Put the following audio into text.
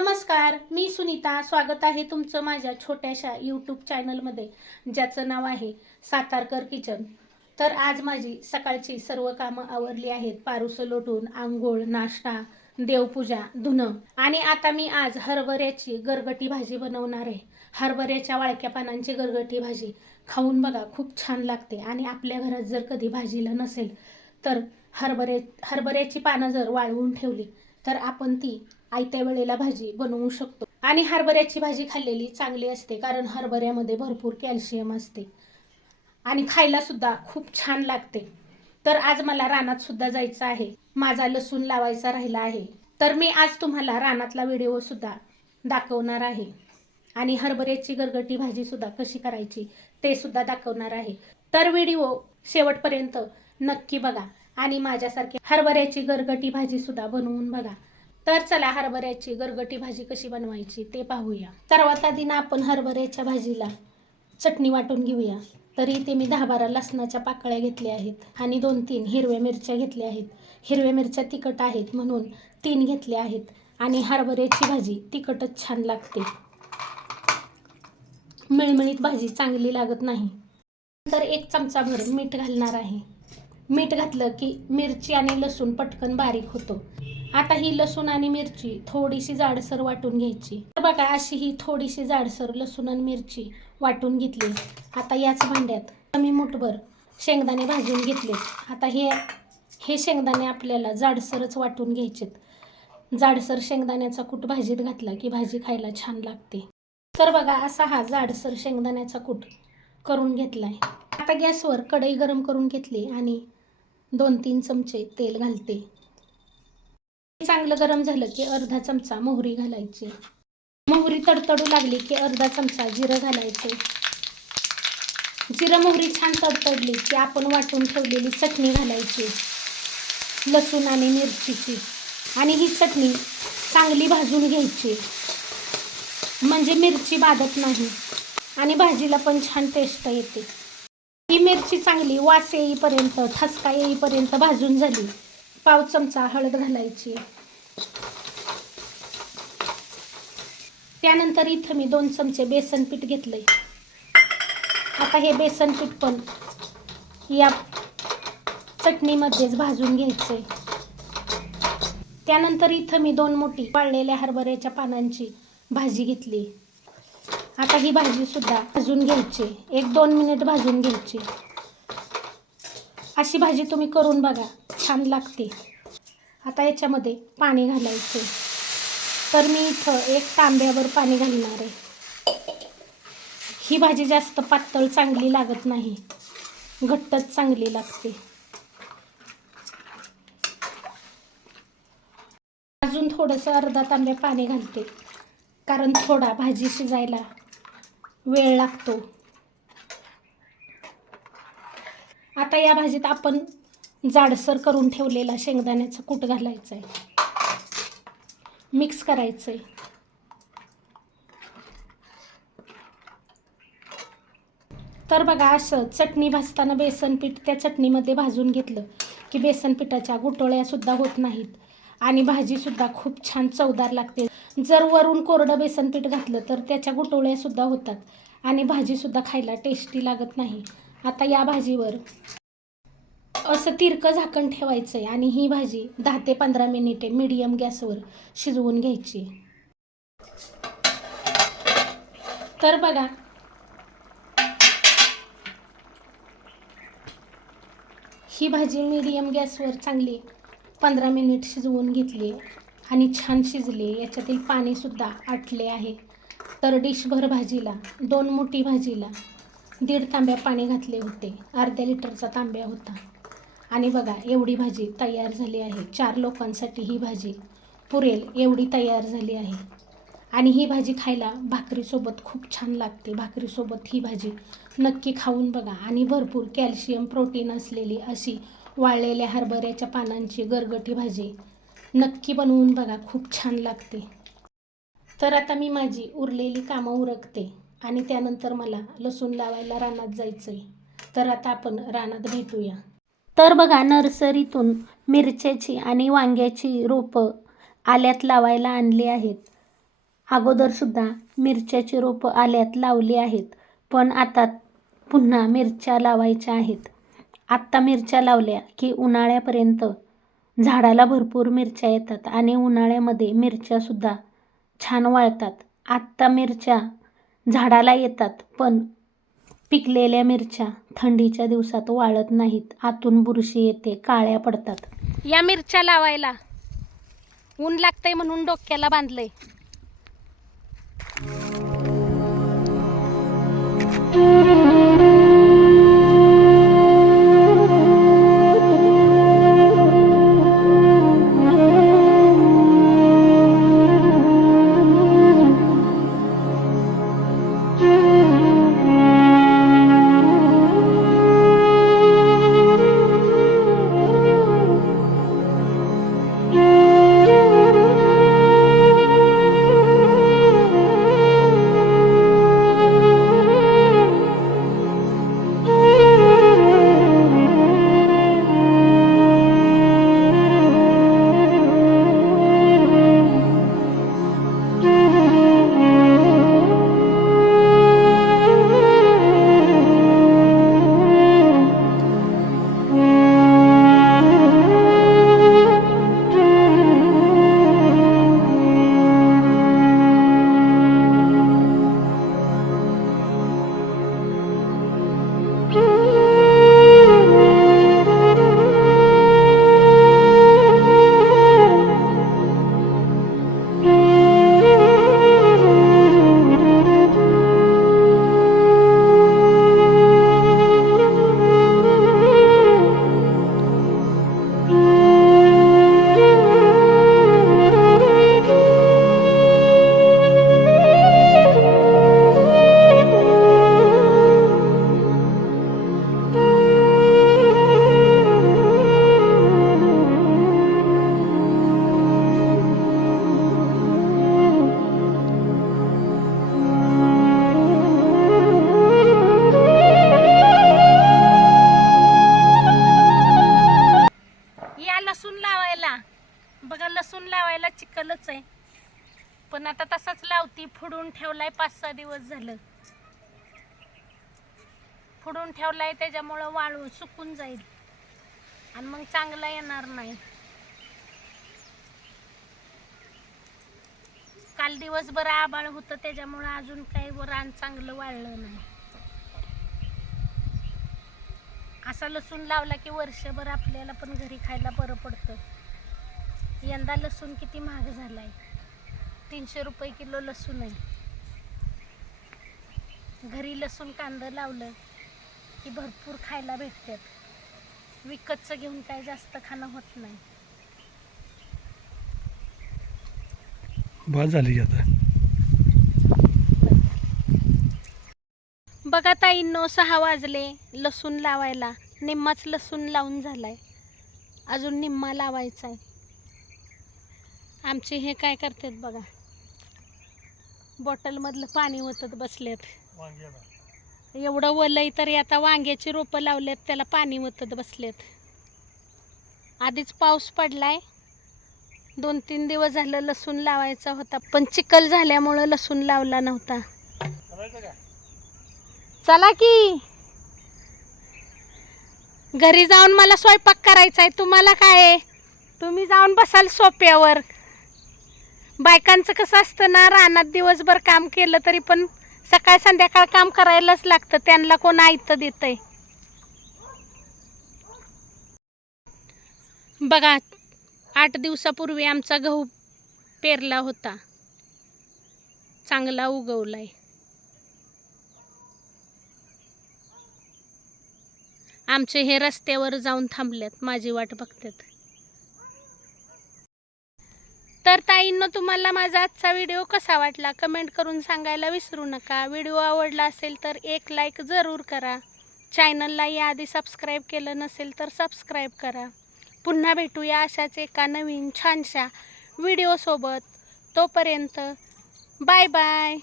नमस्कार मी सुनीता. स्वागत आहे तुमचं माझ्या छोट्याशा यूट्यूब चॅनलमध्ये ज्याचं नाव आहे सातारकर किचन. तर आज माझी सकाळची सर्व कामं आवरली आहेत. पारुसं लोटून आंघोळ नाश्ता देवपूजा धुणं. आणि आता मी आज हरभऱ्याची गरगटी भाजी बनवणार आहे. हरभऱ्याच्या वाळक्या पानांची गरगटी भाजी खाऊन बघा खूप छान लागते. आणि आपल्या घरात जर कधी भाजीला नसेल तर हरभरे हरभऱ्याची पानं जर वाळवून ठेवली तर आपण ती आयत्या वेळेला भाजी बनवू शकतो. आणि हरभऱ्याची भाजी खाल्लेली चांगली असते कारण हरभऱ्यामध्ये भरपूर कॅल्शियम असते. आणि खायला सुद्धा खूप छान लागते. तर आज मला रानात सुद्धा जायचं आहे. माझा लसूण लावायचा राहिला आहे. तर मी आज तुम्हाला रानातला व्हिडिओ सुद्धा दाखवणार आहे. आणि हरभऱ्याची गरगटी भाजी सुद्धा कशी करायची ते सुद्धा दाखवणार आहे. तर व्हिडिओ शेवटपर्यंत नक्की बघा. आणि माझ्यासारखी हरभऱ्याची गरगटी भाजी सुद्धा बनवून बघा. तर चला हरभऱ्याची गरगटी भाजी कशी बनवायची ते पाहूया. सर्वात आधी ना आपण हरभऱ्याच्या भाजीला चटणी वाटून घेऊया. तरी ते मी दहा बारा लसणाच्या पाकळ्या घेतल्या आहेत आणि दोन तीन हिरव्या मिरच्या घेतल्या आहेत. हिरव्या मिरच्या तिखट आहेत म्हणून तीन घेतल्या आहेत आणि हरभऱ्याची भाजी तिखटच छान लागते. मिळमिळीत भाजी चांगली लागत नाही. तर एक चमचाभर मीठ घालणार आहे. मीठ घातलं की मिरची आणि लसूण पटकन बारीक होतो. आता ही लसूण आणि मिरची थोडीशी जाडसर वाटून घ्यायची. तर बघा अशी ही थोडीशी जाडसर लसूण आणि मिरची वाटून घेतली. आता याच भांड्यात कमी मुठभर शेंगदाणे भाजून घेतले. आता हे हे शेंगदाणे आपल्याला जाडसरच वाटून घ्यायचेत. जाडसर शेंगदाण्याचा कूट भाजीत घातला की भाजी खायला छान लागते. तर बघा असा हा जाडसर शेंगदाण्याचा कूट करून घेतलाय. आता गॅसवर कढई गरम करून घेतली आणि दोन तीन चमचे तेल घालते. चांगलं गरम झालं की अर्धा चमचा मोहरी घालायची. मोहरी तडतडू लागली की अर्धा चमचा जिरं घालायचे. जिरं मोहरी छान तडतडली की आपण वाटून ठेवलेली चटणी घालायची. लसूण आणि मिरचीची. आणि ही चटणी चांगली भाजून घ्यायची. म्हणजे मिरची बाधत नाही. आणि भाजीला पण छान टेस्ट येते. ही मिरची चांगली वास येईपर्यंत ठसका येईपर्यंत भाजून झाली. पाव चमचा हळद घालायची. त्यानंतर इथं मी दोन चमचे बेसन पीठ घेतलंय. आता हे बेसन पीठ पण या चटणीमध्येच भाजून घ्यायचंय. त्यानंतर इथं मी दोन मोठी पाळलेल्या हरभऱ्याच्या पानांची भाजी घेतली. आता ही भाजी सुद्धा भाजून घ्यायची. एक दोन मिनिट भाजून घ्यायची. अशी भाजी तुम्ही करून बघा छान लागते. आता याच्यामध्ये पाणी घालायचं. तर मी इथं एक तांब्यावर पाणी घालणार आहे. ही भाजी जास्त पातळ चांगली लागत नाही. घट्टच चांगली लागते. अजून थोडंसं अर्धा तांब्या पाणी घालते. कारण थोडा भाजी शिजायला वेळ लागतो. आता या भाजीत आपण जाडसर करून ठेवलेला शेंगदाण्याचं कूट घालायचं आहे मिक्स करायचं आहे तर बघा असं चटणी भाजताना बेसन पीठ त्या चटणीमध्ये भाजून घेतलं की बेसन पिठाच्या गुटोळ्यासुद्धा होत नाहीत. आणि भाजीसुद्धा खूप छान चवदार लागते. जर वरून कोरडं बेसन पीठ घातलं तर त्याच्या गुटोळ्यासुद्धा होतात आणि भाजीसुद्धा खायला टेस्टी लागत नाही. आता या भाजीवर असं तिरकं झाकण ठेवायचं आहे आणि ही भाजी दहा ते पंधरा मिनिटे मीडियम गॅसवर शिजवून घ्यायची. तर बघा. ही भाजी मीडियम गॅसवर चांगली पंधरा मिनिट शिजवून घेतली. आणि छान शिजले. याच्यातील पाणीसुद्धा आटले आहे. तर डिशभर भाजीला दोन मोठी भाजीला दीड तांब्या पाणी घातले होते. अर्ध्या लिटरचा तांब्या होता. आणि बघा एवढी भाजी तयार झाली आहे. चार लोकांसाठी ही भाजी पुरेल एवढी तयार झाली आहे. आणि ही भाजी खायला भाकरीसोबत खूप छान लागते. भाकरीसोबत ही भाजी नक्की खाऊन बघा. आणि भरपूर कॅल्शियम प्रोटीन असलेली अशी वाळलेल्या हरभऱ्याच्या पानांची गरगटी भाजी नक्की बनवून बघा खूप छान लागते. तर आता मी माझी उरलेली कामं उरकते आणि त्यानंतर मला लसूण लावायला रानात जायचं आहे तर आता आपण रानात भेटूया. तर बघा नर्सरीतून मिरच्याची आणि वांग्याची रोपं आल्यात लावायला आणली आहेत. अगोदरसुद्धा मिरच्याची रोपं आल्यात लावली आहेत पण आता पुन्हा मिरच्या लावायच्या आहेत. आत्ता मिरच्या लावल्या की उन्हाळ्यापर्यंत झाडाला भरपूर मिरच्या येतात आणि उन्हाळ्यामध्ये मिरच्यासुद्धा छान वाळतात. आत्ता मिरच्या झाडाला येतात पण पिकलेल्या मिरच्या थंडीच्या दिवसात वाळत नाहीत. आतून बुरशी येते काळ्या पडतात. या मिरच्या लावायला. ऊन लागतंय म्हणून डोक्याला बांधलंय. फुडून ठेवलाय पाच सहा दिवस झालं. फुडून ठेवलाय त्याच्यामुळं वाळू सुकून जाईल. आणि मग चांगला येणार नाही. काल दिवसभर आबाळ होतं त्याच्यामुळं अजून काही रान चांगलं वाळलं नाही. असा लसूण लावला की वर्षभर आपल्याला पण घरी खायला बरं पडतं. यंदा लसूण किती महाग झालाय. तीनशे रुपये किलो लसूण आहे. घरी लसूण कांदा लावलं की भरपूर खायला भेटतात. विकतचं घेऊन काय जास्त खाणं होत नाही. बाद झाली आता. बघा ताईंनो सहा वाजले लसूण लावायला. निम्माच लसूण लावून झालाय. अजून निम्मा लावायचा आहे आमचे हे काय करतात बघा. बॉटलमधलं पाणी ओतत बसलेत. एवढं वलय तरी आता वांग्याची रोपं लावलेत त्याला पाणी ओतत बसलेत. आधीच पाऊस पडलाय. दोन तीन दिवस झालं लसूण लावायचा होता पण चिखल झाल्यामुळं लसूण लावला नव्हता. चला की. घरी जाऊन मला स्वयंपाक करायचा आहे तुम्हाला काय? आहे तुम्ही जाऊन बसाल सोप्यावर. बायकांचं कसं असतं ना रानात दिवसभर काम केलं तरी पण सकाळ संध्याकाळ काम करायलाच लागतं. त्यांना कोण ऐकतं आहे बघा आठ दिवसापूर्वी आमचा गहू पेरला होता. चांगला उगवलाय. आमचे हे रस्त्यावर जाऊन थांबल्यात माझी वाट बघतात. तर ताईंनो तुम्हाला माझा आजचा व्हिडिओ कसा वाटला कमेंट करून सांगायला विसरू नका. व्हिडिओ आवडला असेल तर एक लाईक जरूर करा. चॅनलला याआधी सबस्क्राईब केलं नसेल तर सबस्क्राईब करा. पुन्हा भेटूया अशाच एका नवीन छानशा व्हिडिओसोबत. तोपर्यंत बाय बाय